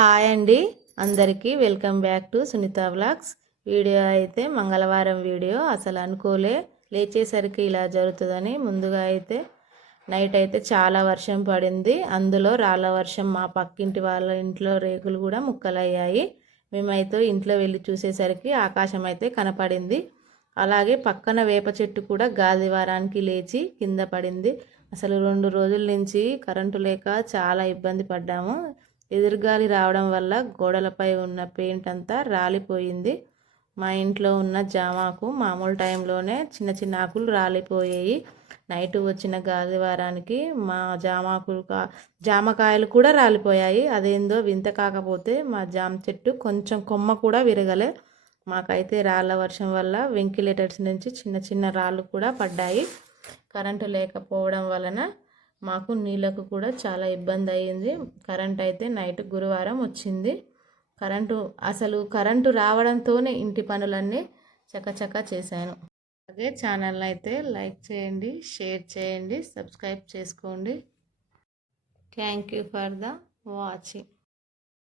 Hi అండి, అందరికీ welcome back to Sunitha vlogs. Video అయితే మంగళవారం వీడియో. అసలు అనుకోలే లేచేసరికి ఇలా జరుగుతుందని. ముందుగా అయితే నైట్ అయితే చాలా వర్షం పడింది. అందులో రాళ్ళ వర్షం. మా పక్కింటి వాళ్ళ ఇంట్లో రేకులు కూడా ముక్కలయ్యాయి. మేమైతే ఇంట్లో వెళ్ళి చూసేసరికి ఆకాశం అయితే కనపడింది. అలాగే పక్కన వేప చెట్టు కూడా గాలివారానికి లేచి కింద పడింది. అసలు 2 రోజుల నుంచి కరెంటు లేక చాలా ఇబ్బంది పడ్డాము. ఎదురుగాలి రావడం వల్ల గోడలపై ఉన్న పెయింట్ అంతా రాలిపోయింది. మా ఇంట్లో ఉన్న జామాకు మామూలు టైంలోనే చిన్న చిన్న ఆకులు రాలిపోయాయి. నైట్ వచ్చిన గాలివారానికి మా జామకాయలు కూడా రాలిపోయాయి. అదేందో వింత. కాకపోతే మా జామ చెట్టు కొంచెం కొమ్మ కూడా విరగలే. మాకైతే రాళ్ళ వర్షం వల్ల వెంటిలేటర్స్ నుంచి చిన్న చిన్న రాళ్ళు కూడా పడ్డాయి. కరెంటు లేకపోవడం వలన మాకు నీళ్ళకు కూడా చాలా ఇబ్బంది అయ్యింది. కరెంట్ అయితే నైట్ గురువారం వచ్చింది. కరెంటు రావడంతోనే ఇంటి పనులన్నీ చకచకా చేశాను. అలాగే ఛానల్ని అయితే లైక్ చేయండి, షేర్ చేయండి, సబ్స్క్రైబ్ చేసుకోండి. Thank you for the watching.